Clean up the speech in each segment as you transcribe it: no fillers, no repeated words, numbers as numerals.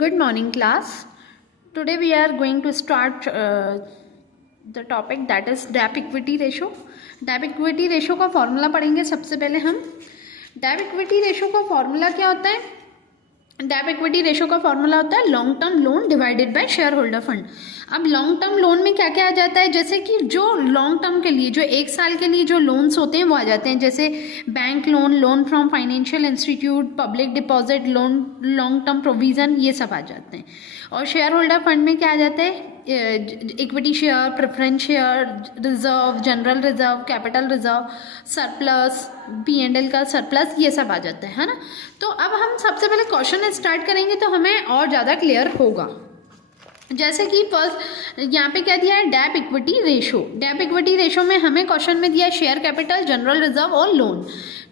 Good morning, class. Today we are going to start the topic that is debt equity ratio. Debt equity ratio का formula पढ़ेंगे सबसे पहले हम. Debt equity ratio का formula क्या होता है? डेट इक्विटी रेशो का फॉर्मूला होता है long term loan divided by share holder fund. अब लॉन्ग टर्म लोन में क्या क्या आ जाता है, जैसे कि जो लॉन्ग टर्म के लिए, जो एक साल के लिए जो लोन्स होते हैं वो आ जाते हैं, जैसे bank loan, loan from financial institute, public deposit loan, long term provision, ये सब आ जाते हैं. और शेयर होल्डर फंड में क्या आ जाता है? Equity share, preference share, reserve, general reserve, capital reserve, surplus, P&L का सरप्लस, ये सब आ जाता है ना. तो अब हम सबसे पहले क्वेश्चन स्टार्ट करेंगे तो हमें और ज़्यादा क्लियर होगा. जैसे कि फर्स्ट यहाँ पे क्या दिया है? Debt equity ratio. Debt equity ratio में हमें क्वेश्चन में दिया है शेयर कैपिटल, जनरल रिजर्व और लोन.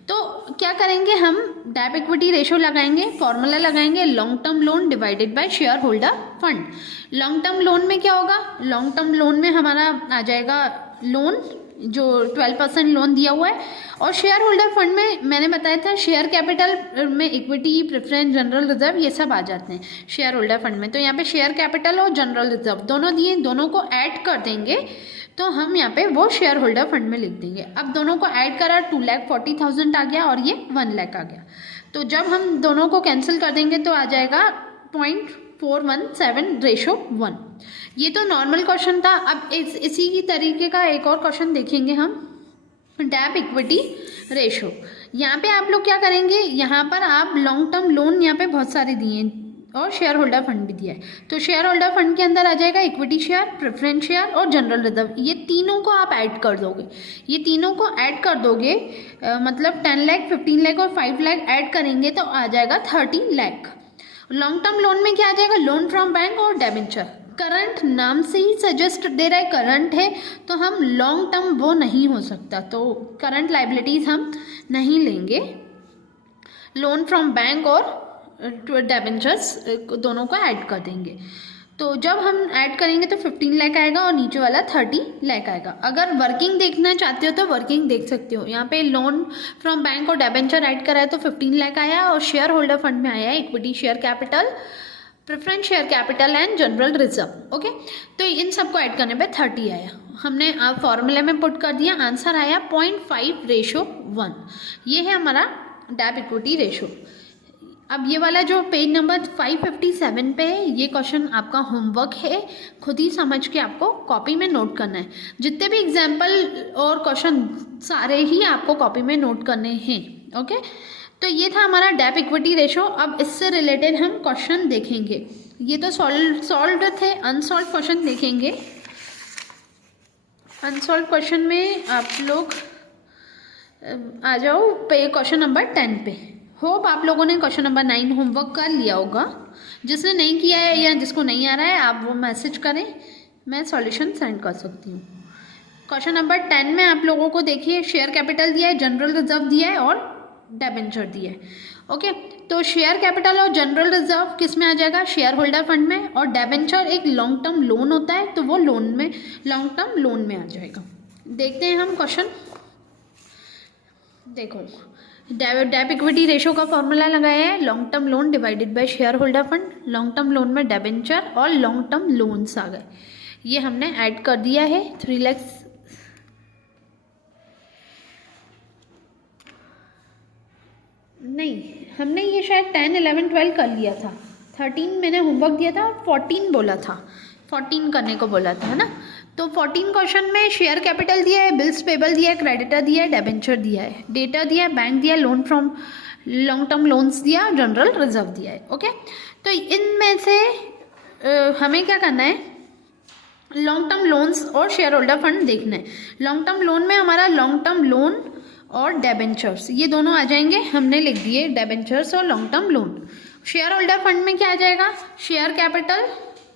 तो क्या करेंगे हम? डेट इक्विटी रेशो लगाएंगे, फॉर्मूला लगाएंगे long term loan divided by share holder fund. Long term loan में क्या होगा? लॉन्ग टर्म लोन में हमारा आ जाएगा लोन जो 12% लोन दिया हुआ है. और शेयर होल्डर फंड में मैंने बताया था शेयर कैपिटल में इक्विटी, प्रेफरेंस, जनरल रिजर्व, ये सब आ जाते हैं शेयर होल्डर फंड में. तो यहाँ पे शेयर कैपिटल और जनरल रिजर्व दोनों दिए, दोनों को ऐड कर देंगे तो हम यहाँ पे वो शेयर होल्डर फंड में लिख देंगे. अब दोनों को ऐड करा, 2,40,000 आ गया और ये 1 लाख आ गया. तो जब हम दोनों को कैंसिल कर देंगे तो आ जाएगा 0.417:1. ये तो नॉर्मल क्वेश्चन था. अब इसी की तरीके का एक और क्वेश्चन देखेंगे हम, डेट इक्विटी रेशो. यहाँ पे आप लोग क्या करेंगे? यहाँ पर आप लॉन्ग टर्म लोन यहाँ पे बहुत सारे दिए हैं और शेयर होल्डर फंड भी दिया है. तो शेयर होल्डर फंड के अंदर आ जाएगा इक्विटी शेयर, प्रेफरेंस शेयर और जनरल रिजर्व. ये तीनों को आप ऐड कर दोगे. ये तीनों को ऐड कर दोगे मतलब 10 लाख, 15 लाख और 5 लाख ऐड करेंगे तो आ जाएगा 30 लाख. लॉन्ग टर्म लोन में क्या आ जाएगा? लोन फ्रॉम बैंक और डिबेंचर. करंट नाम से ही सजेस्ट दे रहा है करंट है, तो हम लॉन्ग टर्म वो नहीं हो सकता, तो करंट लाइबिलिटीज़ हम नहीं लेंगे. लोन फ्रॉम बैंक और डिबेंचर्स दोनों को ऐड कर देंगे. तो जब हम ऐड करेंगे तो 15 लाख आएगा और नीचे वाला 30 लाख आएगा. अगर वर्किंग देखना चाहते हो तो वर्किंग देख सकते हो. यहाँ पे लोन फ्रॉम बैंक और डिबेंचर ऐड करा है तो 15 लाख आया और शेयर होल्डर फंड में आया है equity share capital, preference share capital and general reserve. Okay, तो इन सबको ऐड करने पे 30 आया. हमने आप फॉर्मूले में पुट कर दिया, आंसर आया 0.5:1. ये है हमारा डेट इक्विटी रेशो. अब ये वाला जो पेज नंबर 557 पे है, ये क्वेश्चन आपका होमवर्क है, खुद ही समझ के आपको कॉपी में नोट करना है. जितने भी एग्जाम्पल और क्वेश्चन सारे ही आपको कॉपी में नोट करने हैं. ओके, तो ये था हमारा डेट इक्विटी रेशो. अब इससे रिलेटेड हम क्वेश्चन देखेंगे. ये तो सॉल्व थे, अनसॉल्व क्वेश्चन देखेंगे. अनसॉल्व क्वेश्चन में आप लोग आ जाओ पे क्वेश्चन नंबर 10 पे. होप आप लोगों ने क्वेश्चन नंबर 9 होमवर्क कर लिया होगा. जिसने नहीं किया है या जिसको नहीं आ रहा है आप वो मैसेज करें, मैं सॉल्यूशन सेंड कर सकती हूँ. क्वेश्चन नंबर 10 में आप लोगों को देखिए शेयर कैपिटल दिया है, जनरल रिजर्व दिया है और डिबेंचर दिया है. ओके, तो शेयर कैपिटल और जनरल रिजर्व किस में आ जाएगा? शेयर होल्डर फंड में. और डिबेंचर एक लॉन्ग टर्म लोन होता है तो वो लोन में, लॉन्ग टर्म लोन में आ जाएगा. देखते हैं हम क्वेश्चन. देखो, डेट इक्विटी रेशो का फॉर्मूला लगाया है long term loan divided by share holder fund. Long term loan में डिबेंचर और लॉन्ग टर्म लोन्स आ गए. ये हमने ऐड कर दिया है 3 लाख. नहीं, हमने ये शायद 10, 11, 12 कर लिया था. 13 मैंने होमवर्क दिया था और 14 बोला था, 14 करने को बोला था, है ना. तो 14 क्वेश्चन में शेयर कैपिटल दिया है, बिल्स पेबल दिया है, क्रेडिटर दिया है, डिबेंचर दिया है, डेटा दिया है, बैंक दिया है, loan from long term loans दिया, जनरल रिजर्व दिया है. ओके, तो इनमें से हमें क्या करना है? लॉन्ग टर्म लोन्स और शेयर होल्डर फंड देखना है. लॉन्ग टर्म लोन में हमारा लॉन्ग टर्म लोन और डिबेंचर्स ये दोनों आ जाएंगे. हमने लिख दिए डिबेंचर्स और long term loan. Share holder fund में क्या आ जाएगा? शेयर कैपिटल,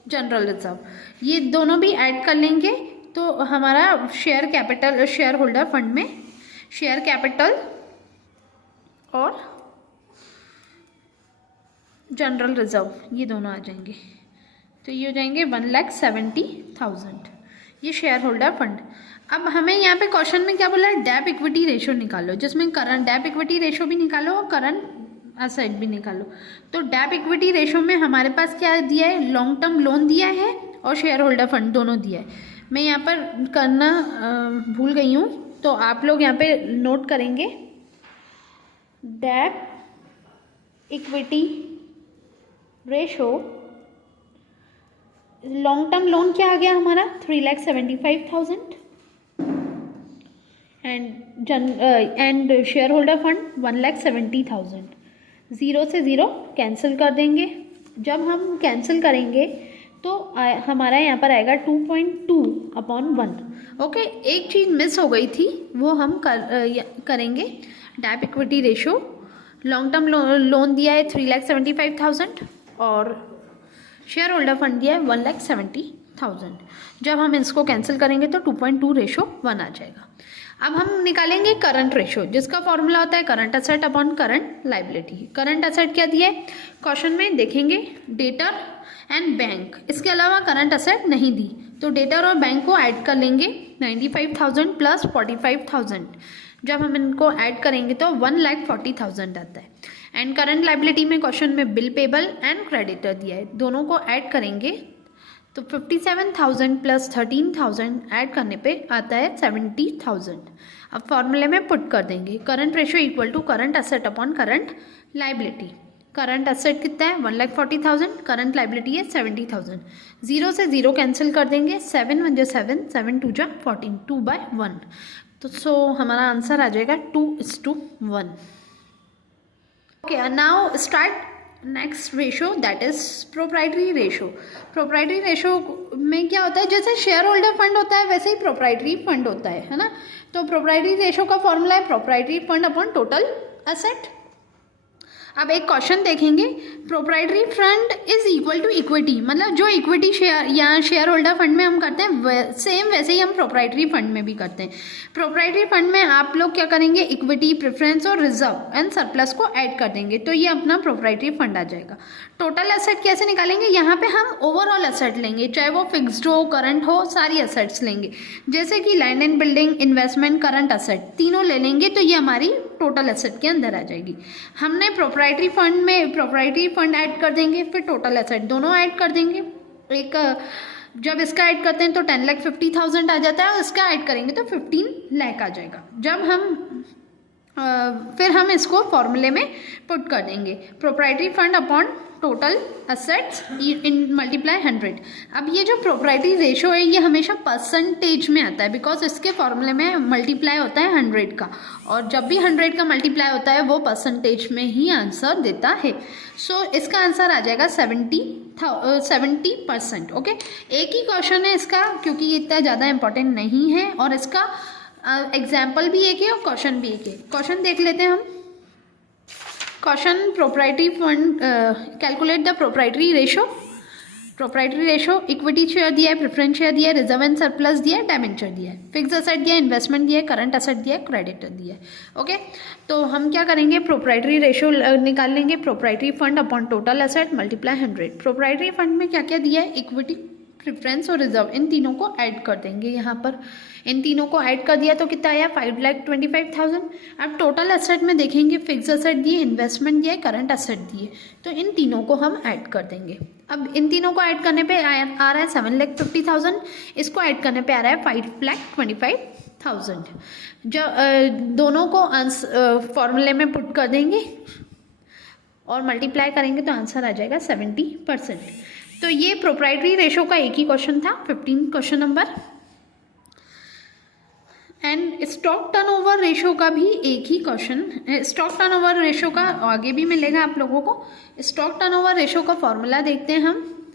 जनरल रिजर्व, ये दोनों भी ऐड कर लेंगे तो हमारा share capital, share holder fund में शेयर कैपिटल और जनरल रिजर्व ये दोनों आ जाएंगे. तो ये हो जाएंगे 1,70,000. ये शेयर होल्डर फंड. अब हमें यहाँ पे क्वेश्चन में क्या बोला है? डेट इक्विटी रेशो निकालो, जिसमें करंट डेट इक्विटी रेशो भी निकालो और करंट असेट भी निकालो। तो डेट इक्विटी रेशो में हमारे पास क्या दिया है, लॉन्ग टर्म लोन दिया है और शेयर होल्डर फंड दोनों दिया है। मैं यहाँ पर करना भूल गई हूँ, तो आप लोग यहाँ पे नोट करेंगे debt equity ratio. Long term loan क्या आ गया हमारा 3,75,000 and share holder fund 1,70,000। Zero से ज़ीरो कैंसिल कर देंगे। जब हम कैंसिल करेंगे तो हमारा यहाँ पर आएगा 2.2/1। ओके, एक चीज़ मिस हो गई थी, वो हम करेंगे। Debt equity ratio, long term loan दिया है 3,75,000 और शेयर होल्डर फंड दिया है 1,70,000। जब हम इसको कैंसिल करेंगे तो 2.2:1 आ जाएगा। अब हम निकालेंगे करंट रेशो, जिसका फॉर्मूला होता है current asset upon current liability. Current asset क्या दिया है क्वेश्चन में, देखेंगे डेटर एंड बैंक, इसके अलावा करंट असेट नहीं दी, तो डेटर और बैंक को ऐड कर लेंगे। 95,000 प्लस 45,000, जब हम इनको ऐड करेंगे तो 1,40,000 आता है। एंड करंट लाइबिलिटी में क्वेश्चन में बिल पेबल एंड क्रेडिटर दिया है, दोनों को ऐड करेंगे तो 57,000 प्लस 13,000 ऐड करने पे आता है 70,000। अब फॉर्मूले में पुट कर देंगे current ratio equal to current asset upon current liability. Current asset कितना है 1,40,000, करंट लाइबिलिटी है 70,000। जीरो से ज़ीरो कैंसिल कर देंगे, 7 1 7, 7 2 14, 2/1। तो सो हमारा आंसर आ जाएगा 2:1। Okay, now start next ratio, that is proprietary ratio. Proprietary ratio में क्या होता है, जैसे शेयर होल्डर फंड होता है वैसे ही प्रोप्राइटरी फंड होता है ना। तो प्रोप्राइटरी रेशो का फॉर्मूला है proprietary fund upon total asset. अब एक क्वेश्चन देखेंगे, proprietary fund is equal to equity, मतलब जो इक्विटी शेयर या शेयर होल्डर फंड में हम करते हैं सेम वैसे ही हम प्रोप्राइटरी फंड में भी करते हैं। प्रोप्राइटरी फंड में आप लोग क्या करेंगे, इक्विटी, प्रेफरेंस और रिजर्व एंड सरप्लस को ऐड कर देंगे, तो ये अपना प्रोप्राइटरी फंड आ जाएगा। टोटल एसेट कैसे निकालेंगे, यहाँ पे हम ओवरऑल एसेट लेंगे, चाहे वो फिक्स्ड हो, करंट हो, सारी एसेट्स लेंगे। जैसे कि land and building, investment, current asset तीनों ले लेंगे, तो ये हमारी टोटल एसेट के अंदर आ जाएगी। हमने प्रोप्राइटरी फंड में प्रोप्राइटरी फंड ऐड कर देंगे, फिर टोटल एसेट दोनों ऐड कर देंगे। एक जब इसका ऐड करते हैं तो 10,50,000 आ जाता है, और इसका ऐड करेंगे तो 15 लाख आ जाएगा। जब हम फिर हम इसको फॉर्मूले में पुट कर देंगे, proprietary fund upon total assets इन मल्टीप्लाई 100। अब ये जो प्रोप्राइटरी रेशो है ये हमेशा परसेंटेज में आता है, बिकॉज इसके फॉर्मूले में मल्टीप्लाई होता है 100 का, और जब भी 100 का मल्टीप्लाई होता है वो परसेंटेज में ही आंसर देता है। सो इसका आंसर आ जाएगा 70%। ओके, एक ही क्वेश्चन है इसका, क्योंकि ये इतना ज़्यादा इंपॉर्टेंट नहीं है, और इसका एग्जाम्पल भी एक है और क्वेश्चन भी एक है। क्वेश्चन देख लेते हैं हम। Question, proprietary fund, calculate the proprietary ratio. Proprietary ratio, equity share दिया है, प्रेफरेंस शेयर दिया है, रिजर्व एंड सरप्लस दिया है, डिबेंचर दिया है, फिक्स असेट दिया है, इन्वेस्टमेंट दिया है, करंट असेट दिया है, क्रेडिटर दिया है। ओके, तो हम क्या करेंगे, प्रोप्राइटरी रेशो निकाल लेंगे, proprietary fund upon total asset multiply 100। Proprietary fund में क्या क्या दिया है, इक्विटी, प्रेफरेंस और रिजर्व, इन तीनों को ऐड कर देंगे। यहाँ पर इन तीनों को ऐड कर दिया तो कितना आया 5,25,000। अब टोटल असेट में देखेंगे, फिक्स असेट दिए, इन्वेस्टमेंट दिए, करंट असेट दिए, तो इन तीनों को हम ऐड कर देंगे। अब इन तीनों को ऐड करने पे आ रहा है 7,50,000, इसको ऐड करने पे आ रहा है 5,25,000। जब दोनों को फॉर्मूले में पुट कर देंगे और मल्टीप्लाई करेंगे तो आंसर आ जाएगा 70%। तो ये प्रोप्राइटरी रेशो का एक ही क्वेश्चन था, 15 question number. And stock turnover ratio का भी एक ही क्वेश्चन, स्टॉक टर्नओवर रेशो का आगे भी मिलेगा आप लोगों को। स्टॉक टर्नओवर रेशो का फॉर्मूला देखते हैं हम,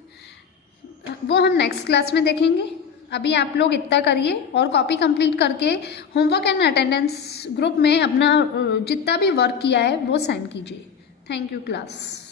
वो हम नेक्स्ट क्लास में देखेंगे। अभी आप लोग इतना करिए और कॉपी कंप्लीट करके होमवर्क एंड अटेंडेंस ग्रुप में अपना जितना भी वर्क किया है वो सेंड कीजिए। Thank you class.